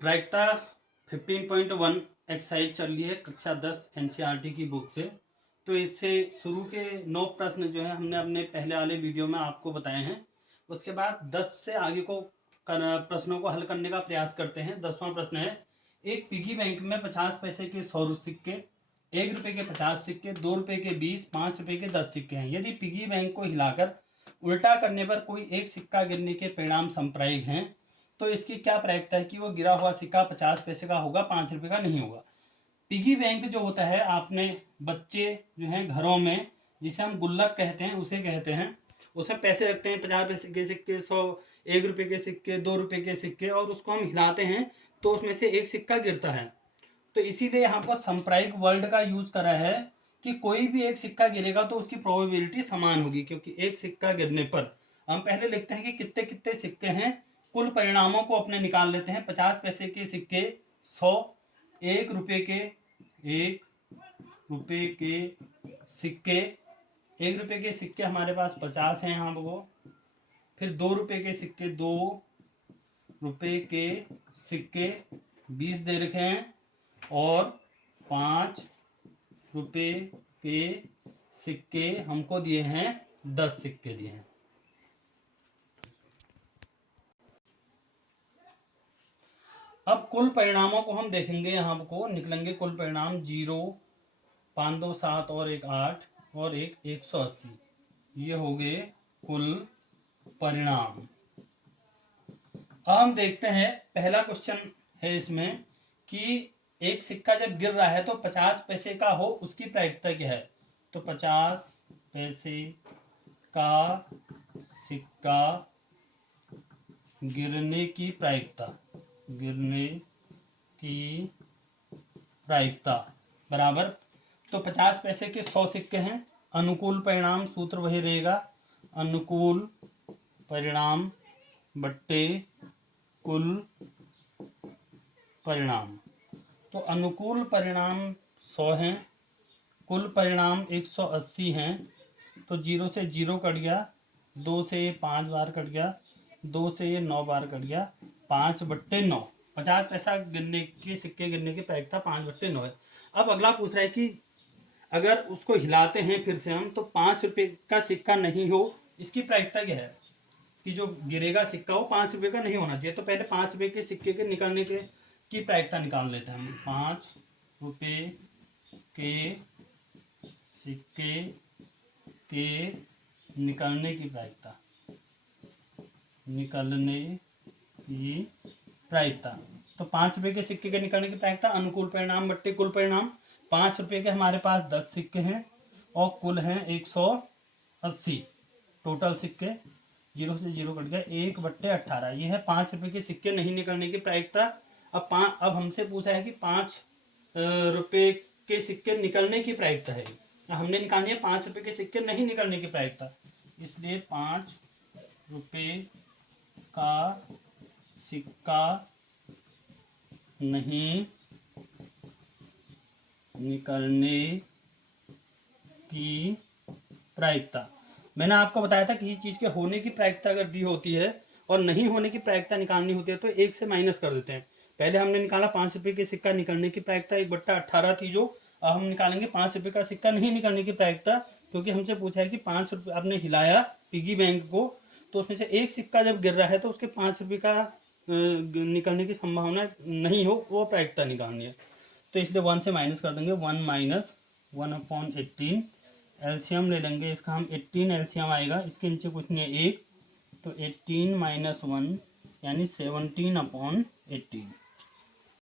प्रायिकता 15.1 एक्सरसाइज चल रही है कक्षा 10 एनसीईआरटी की बुक से। तो इससे शुरू के 9 प्रश्न जो है हमने अपने पहले वाले वीडियो में आपको बताए हैं। उसके बाद 10 से आगे को प्रश्नों को हल करने का प्रयास करते हैं। 10वां प्रश्न है, एक पिगी बैंक में 50 पैसे के 100 सिक्के, 1 रुपये के 50 सिक्के, 2 रुपये के 20, 5 रुपये के 10 सिक्के हैं। यदि पिगी बैंक को हिलाकर उल्टा करने पर कोई एक सिक्का गिरने के परिणाम संप्रायिक हैं, तो इसकी क्या प्रायिकता है कि वो गिरा हुआ सिक्का 50 पैसे का होगा, 5 रुपये का नहीं होगा। पिगी बैंक जो होता है, आपने बच्चे जो हैं घरों में जिसे हम गुल्लक कहते हैं उसे कहते हैं, उसमें पैसे रखते हैं 50 पैसे के सिक्के, 100, 1 रुपये के सिक्के, 2 रुपये के सिक्के, और उसको हम हिलाते हैं तो उसमें से एक सिक्का गिरता है। तो इसीलिए यहाँ पर संप्रायिक वर्ड का यूज करा है कि कोई भी एक सिक्का गिरेगा तो उसकी प्रोबेबिलिटी समान होगी, क्योंकि एक सिक्का गिरने पर हम पहले लिखते हैं कि कितने कितने सिक्के हैं, कुल परिणामों को अपने निकाल लेते हैं। 50 पैसे के सिक्के 100, 1 रुपये के 1 रुपये के सिक्के, 1 रुपये के सिक्के हमारे पास 50 हैं यहाँ को, फिर 2 रुपये के सिक्के 2 रुपये के सिक्के 20 दे रखे हैं, और 5 रुपये के सिक्के हमको दिए हैं 10 सिक्के दिए हैं। अब कुल परिणामों को हम देखेंगे, यहाँ को निकलेंगे कुल परिणाम 0, 5 2 7 और 1 8 और 1 180। ये हो गए कुल परिणाम। अब हम देखते हैं, पहला क्वेश्चन है इसमें कि एक सिक्का जब गिर रहा है तो 50 पैसे का हो, उसकी प्रायिकता क्या है। तो 50 पैसे का सिक्का गिरने की प्रायिकता बराबर, तो 50 पैसे के 100 सिक्के हैं, अनुकूल परिणाम सूत्र वही रहेगा, अनुकूल परिणाम बट्टे कुल परिणाम। तो अनुकूल परिणाम 100 हैं, कुल परिणाम 180 हैं, तो 0 से 0 कट गया, 2 से ये 5 बार कट गया, 2 से ये 9 बार कट गया, 5/9। 50 पैसा गिरने की सिक्के गिरने की प्रायिकता 5/9 है। अब अगला पूछ रहा है कि अगर उसको हिलाते हैं फिर से हम, तो 5 रुपये का सिक्का नहीं हो, इसकी प्रायिकता क्या है कि जो गिरेगा सिक्का वो 5 रुपये का नहीं होना चाहिए। तो पहले 5 रुपये के सिक्के के निकलने के की प्रायिकता निकाल लेते हैं हम। 5 रुपये के सिक्के के निकलने की प्रायिकता, तो 5 रुपये के सिक्के के निकलने की प्रायिकता अनुकूल परिणाम बट्टे कुल परिणाम। 5 रुपये के हमारे पास 10 सिक्के हैं और कुल हैं 180 टोटल सिक्के, 0 से 0 कट गया, 1/18। ये है 5 रुपये के सिक्के नहीं निकलने की प्रायिकता। अब हमसे पूछा है कि 5 रुपये के सिक्के निकलने की प्रायिकता है, हमने निकालनी है 5 रुपये के सिक्के नहीं निकलने की प्रायिकता, इसलिए 5 रुपये का सिक्का नहीं निकलने की प्रायिकता। मैंने आपको बताया था किसी चीज़ के होने की प्रायिकता अगर दी होती है और नहीं होने की प्रायिकता निकालनी होती है तो 1 से माइनस कर देते हैं। पहले हमने निकाला 5 रुपये के सिक्का निकलने की प्रायिकता 1/18 थी जो, अब हम निकालेंगे 5 रुपये का सिक्का नहीं निकलने की प्रायिकता, क्योंकि हमसे पूछा है कि 5 रुपये आपने हिलाया पिगी बैंक को, तो उसमें से एक सिक्का जब गिर रहा है तो उसके 5 रुपये का निकलने की संभावना नहीं हो, वो प्रायिकता निकालनी है। तो इसलिए 1 से माइनस कर देंगे, 1 - 1/18। एलसीएम ले लेंगे इसका हम, 18 एलसीएम आएगा, इसके नीचे कुछ नहीं है 1, तो 18 - 1 यानी 17/18।